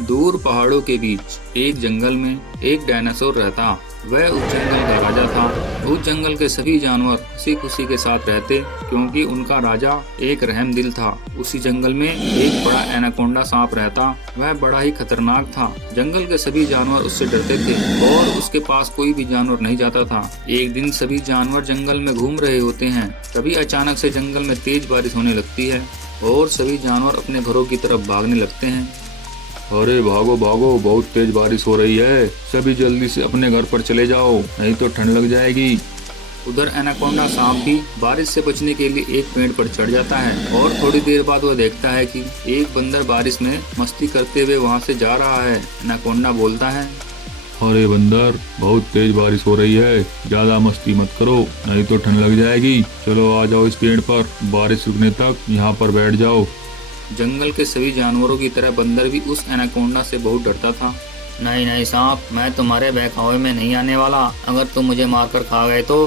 दूर पहाड़ों के बीच एक जंगल में एक डायनासोर रहता। वह उस जंगल का राजा था। उस जंगल के सभी जानवर हंसी खुशी के साथ रहते क्योंकि उनका राजा एक रहमदिल था। उसी जंगल में एक बड़ा एनाकोंडा सांप रहता। वह बड़ा ही खतरनाक था। जंगल के सभी जानवर उससे डरते थे और उसके पास कोई भी जानवर नहीं जाता था। एक दिन सभी जानवर जंगल में घूम रहे होते हैं। तभी अचानक से जंगल में तेज बारिश होने लगती है और सभी जानवर अपने घरों की तरफ भागने लगते हैं। अरे भागो भागो, बहुत तेज बारिश हो रही है। सभी जल्दी से अपने घर पर चले जाओ, नहीं तो ठंड लग जाएगी। उधर एनाकोंडा सांप भी बारिश से बचने के लिए एक पेड़ पर चढ़ जाता है और थोड़ी देर बाद वह देखता है कि एक बंदर बारिश में मस्ती करते हुए वहां से जा रहा है। एनाकोंडा बोलता है, अरे बंदर, बहुत तेज बारिश हो रही है, ज्यादा मस्ती मत करो, नहीं तो ठंड लग जाएगी। चलो आ जाओ इस पेड़ पर, बारिश रुकने तक यहाँ पर बैठ जाओ। जंगल के सभी जानवरों की तरह बंदर भी उस एनाकोंडा से बहुत डरता था। नहीं नहीं सांप, मैं तुम्हारे बहकावे में नहीं आने वाला। अगर तुम मुझे मारकर खा गए तो।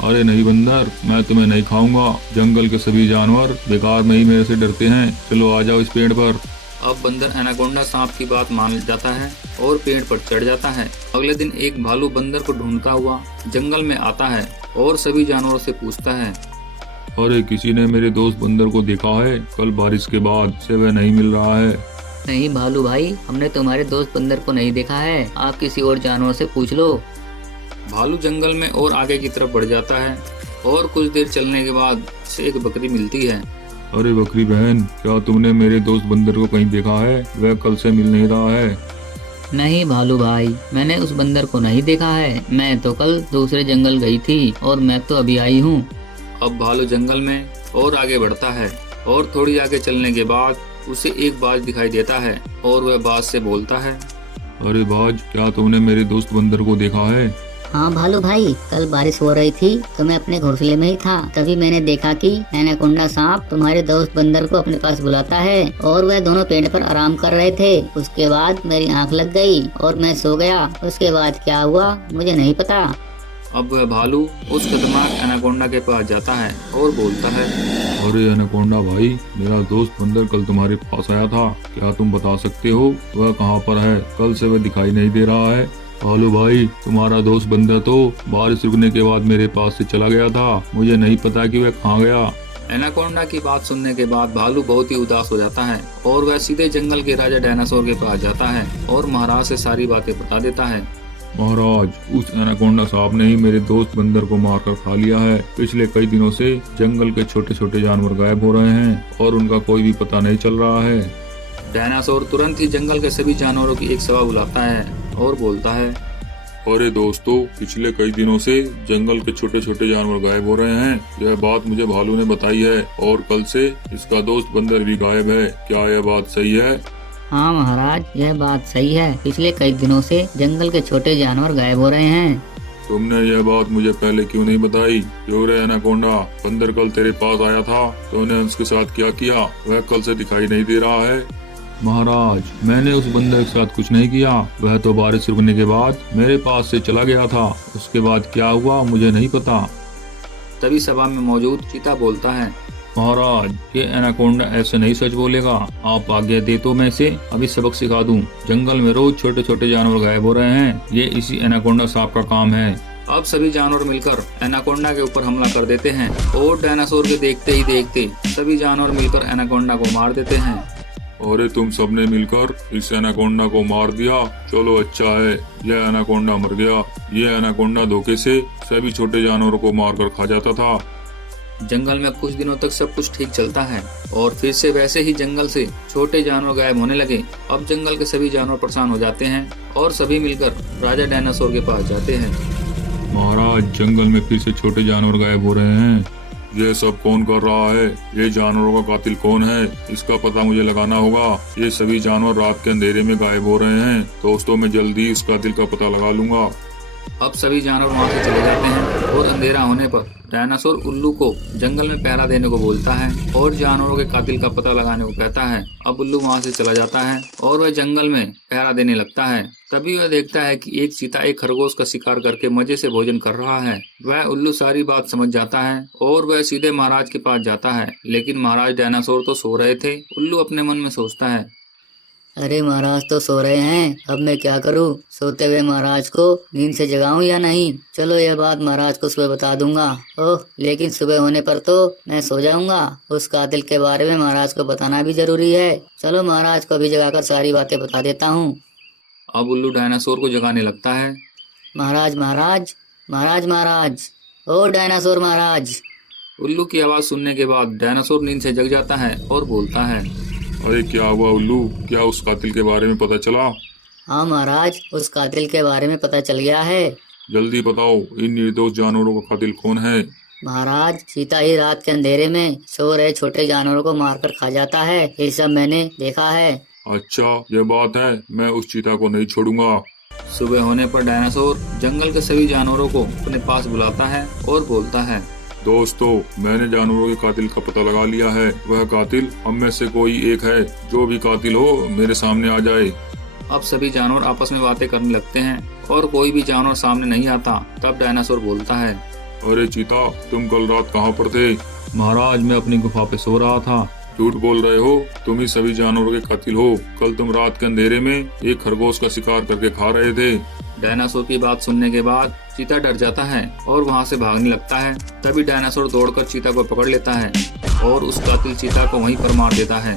अरे नहीं बंदर, मैं तुम्हें नहीं खाऊंगा। जंगल के सभी जानवर बेकार में ही मेरे से डरते हैं। चलो आ जाओ इस पेड़ पर। अब बंदर एनाकोंडा सांप की बात मान जाता है और पेड़ पर चढ़ जाता है। अगले दिन एक भालू बंदर को ढूंढता हुआ जंगल में आता है और सभी जानवरों से पूछता है, अरे किसी ने मेरे दोस्त बंदर को देखा है? कल बारिश के बाद से वह नहीं मिल रहा है। नहीं भालू भाई, हमने तुम्हारे दोस्त बंदर को नहीं देखा है। आप किसी और जानवर से पूछ लो। भालू जंगल में और आगे की तरफ बढ़ जाता है और कुछ देर चलने के बाद उसे एक बकरी मिलती है। अरे बकरी बहन, क्या तुमने मेरे दोस्त बंदर को कहीं देखा है? वह कल से मिल नहीं रहा है। नहीं भालू भाई, मैंने उस बंदर को नहीं देखा है। मैं तो कल दूसरे जंगल गई थी और मैं तो अभी आई हूँ। अब भालू जंगल में और आगे बढ़ता है और थोड़ी आगे चलने के बाद उसे एक बाज दिखाई देता है और वह बाज से बोलता है, अरे बाज, क्या तुमने मेरे दोस्त बंदर को देखा है? हाँ भालू भाई, कल बारिश हो रही थी तो मैं अपने घोंसले में ही था। तभी मैंने देखा कि एनाकोंडा सांप तुम्हारे दोस्त बंदर को अपने पास बुलाता है और वह दोनों पेड़ पर आराम कर रहे थे। उसके बाद मेरी आंख लग गई और मैं सो गया। उसके बाद क्या हुआ मुझे नहीं पता। अब वह भालू उस खतरनाक एनाकोंडा के पास जाता है और बोलता है, अरे एनाकोंडा भाई, मेरा दोस्त बंदर कल तुम्हारे पास आया था। क्या तुम बता सकते हो वह कहाँ पर है? कल से वह दिखाई नहीं दे रहा है। भालू भाई, तुम्हारा दोस्त बंदर तो बारिश रुकने के बाद मेरे पास से चला गया था। मुझे नहीं पता कि वह कहाँ गया। एनाकोंडा की बात सुनने के बाद भालू बहुत ही उदास हो जाता है और वह सीधे जंगल के राजा डायनासोर के पास जाता है और महाराज से सारी बातें बता देता है। महाराज, उस एनाकोंडा सांप ने ही मेरे दोस्त बंदर को मारकर खा लिया है। पिछले कई दिनों से जंगल के छोटे छोटे जानवर गायब हो रहे हैं और उनका कोई भी पता नहीं चल रहा है। डायनासोर तुरंत ही जंगल के सभी जानवरों की एक सभा बुलाता है और बोलता है, अरे दोस्तों, पिछले कई दिनों से जंगल के छोटे छोटे जानवर गायब हो रहे हैं। यह बात मुझे भालू ने बताई है और कल से इसका दोस्त बंदर भी गायब है। क्या यह बात सही है? हाँ महाराज, यह बात सही है। पिछले कई दिनों से जंगल के छोटे जानवर गायब हो रहे हैं। तुमने यह बात मुझे पहले क्यों नहीं बताई? क्यों रे एनाकोंडा, बंदर कल तेरे पास आया था, तूने उसके साथ क्या किया? वह कल से दिखाई नहीं दे रहा है। महाराज, मैंने उस बंदर के साथ कुछ नहीं किया। वह तो बारिश रुकने के बाद मेरे पास से चला गया था। उसके बाद क्या हुआ मुझे नहीं पता। तभी सभा में मौजूद चीता बोलता है, महाराज, ये एनाकोंडा ऐसे नहीं सच बोलेगा। आप आज्ञा दे तो मैं इसे अभी सबक सिखा दूं। जंगल में रोज छोटे छोटे जानवर गायब हो रहे हैं। ये इसी एनाकोंडा सांप का काम है। अब सभी जानवर मिलकर एनाकोंडा के ऊपर हमला कर देते हैं और डायनासोर के देखते ही देखते सभी जानवर मिलकर एनाकोंडा को मार देते हैं। अरे तुम सबने मिलकर इस एनाकोंडा को मार दिया। चलो अच्छा है, यह एनाकोंडा मर गया। ये एनाकोंडा धोखे से सभी छोटे जानवरों को मारकर खा जाता था। जंगल में कुछ दिनों तक सब कुछ ठीक चलता है और फिर से वैसे ही जंगल से छोटे जानवर गायब होने लगे। अब जंगल के सभी जानवर परेशान हो जाते हैं और सभी मिलकर राजा डायनासोर के पास जाते हैं। महाराज, जंगल में फिर से छोटे जानवर गायब हो रहे हैं। यह सब कौन कर रहा है? ये जानवरों का कातिल कौन है? इसका पता मुझे लगाना होगा। ये सभी जानवर रात के अंधेरे में गायब हो रहे हैं। दोस्तों, मैं जल्दी इस कातिल का पता लगा लूंगा। अब सभी जानवर वहां से चले जाते हैं और अंधेरा होने पर डायनासोर उल्लू को जंगल में पहरा देने को बोलता है और जानवरों के कातिल का पता लगाने को कहता है। अब उल्लू वहां से चला जाता है और वह जंगल में पहरा देने लगता है। तभी वह देखता है कि एक चीता एक खरगोश का शिकार करके मजे से भोजन कर रहा है। वह उल्लू सारी बात समझ जाता है और वह सीधे महाराज के पास जाता है, लेकिन महाराज डायनासोर तो सो रहे थे। उल्लू अपने मन में सोचता है, अरे महाराज तो सो रहे हैं, अब मैं क्या करूं? सोते हुए महाराज को नींद से जगाऊं या नहीं? चलो यह बात महाराज को सुबह बता दूंगा। ओह, लेकिन सुबह होने पर तो मैं सो जाऊंगा। उस कातिल के बारे में महाराज को बताना भी जरूरी है। चलो महाराज को अभी जगाकर सारी बातें बता देता हूँ। अब उल्लू डायनासोर को जगाने लगता है। महाराज महाराज महाराज महाराज, ओ डायनासोर महाराज। उल्लू की आवाज सुनने के बाद डायनासोर नींद से जग जाता है और बोलता है। अरे क्या हुआ उल्लू, क्या उस कातिल के बारे में पता चला? हाँ महाराज, उस कातिल के बारे में पता चल गया है। जल्दी बताओ, इन निर्दोष जानवरों का कातिल कौन है? महाराज, चीता ही रात के अंधेरे में सो रहे छोटे जानवरों को मारकर खा जाता है। ये सब मैंने देखा है। अच्छा, ये बात है, मैं उस चीता को नहीं छोड़ूंगा। सुबह होने पर डायनासोर जंगल के सभी जानवरों को अपने पास बुलाता है और बोलता है। दोस्तों, मैंने जानवरों के कातिल का पता लगा लिया है। वह कातिल हम में से कोई एक है। जो भी कातिल हो मेरे सामने आ जाए। अब सभी जानवर आपस में बातें करने लगते हैं और कोई भी जानवर सामने नहीं आता। तब डायनासोर बोलता है। अरे चीता, तुम कल रात कहाँ पर थे? महाराज, मैं अपनी गुफा पे सो रहा था। झूठ बोल रहे हो, तुम ही सभी जानवरों के कातिल हो। कल तुम रात के अंधेरे में एक खरगोश का शिकार करके खा रहे थे। डायनासोर की बात सुनने के बाद चीता डर जाता है और वहाँ से भागने लगता है। तभी डायनासोर दौड़कर चीता को पकड़ लेता है और उस कातिल चीता को वहीं पर मार देता है।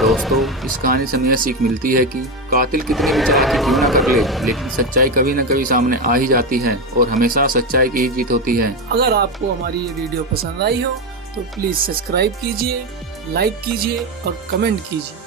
दोस्तों, इस कहानी से हमें सीख मिलती है कि कातिल कितनी भी चालाकी क्यों ना कर ले, लेकिन सच्चाई कभी न कभी सामने आ ही जाती है और हमेशा सच्चाई की ही जीत होती है। अगर आपको हमारी ये वीडियो पसंद आई हो तो प्लीज सब्सक्राइब कीजिए, लाइक कीजिए और कमेंट कीजिए।